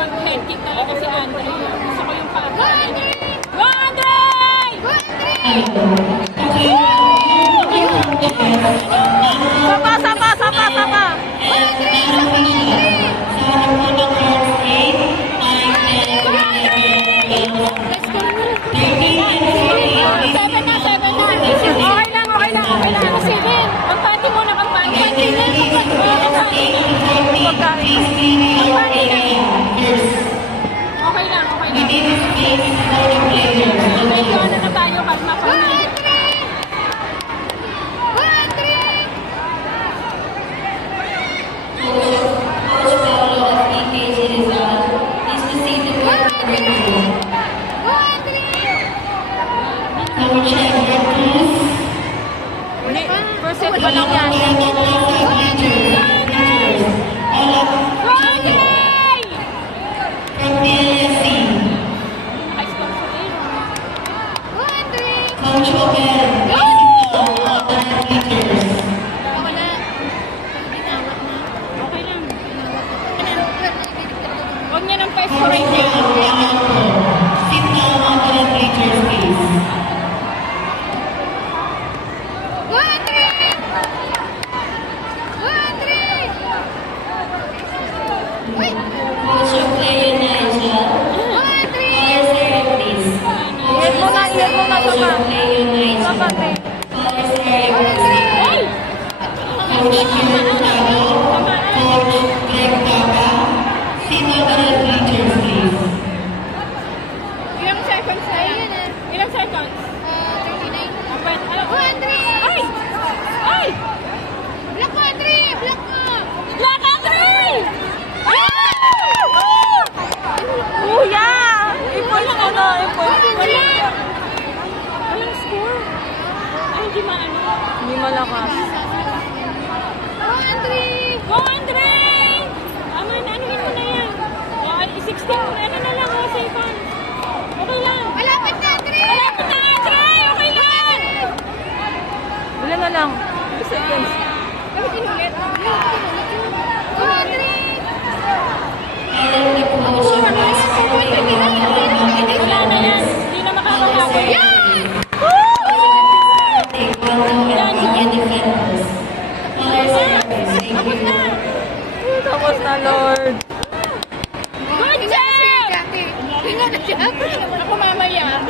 mag-head kick talaga si Andre. Gusto ko yung pagkain. Go, Andre! Go, Andre! Sapa, sapa, sapa, sapa! Pagpati muna, pagpati. Okay lang. Medyo ano na tayo, kalma pa na. First set pa lang yan. Huwag niya ng pesto right now. Sit down on the bleachers, please. Coach of player Nigel. Caller area, please. Iyan mo na, Coach of player Nigel. Caller area, please. Coach Peter Tago. Coach Greg Taga. Sit on the bleachers, please. Ilang seconds na yan? Ilang seconds? 39. Ay! Ay! Block mo, Andre! Block mo! Block, Andre! Kuya! Ipon mo na, ipon. Walang score. Ay, hindi maano. Hindi malakas. Go, Andre! Go, Andre! Ama, anuhin mo na yan. 16, ano na lang, seconds. Okay lang. Malapit na, Andre! Malapit na, Andre! Okay lang! Wala na lang. 2 seconds. Bakit inulit? Go, Andre! And the coach of basketball player Wala na yan. Hindi na makakahabol. Yan! Take one to India defenders. Caller area, please. Thank you. Tapos na, Lord. Good job! Ako mamaya.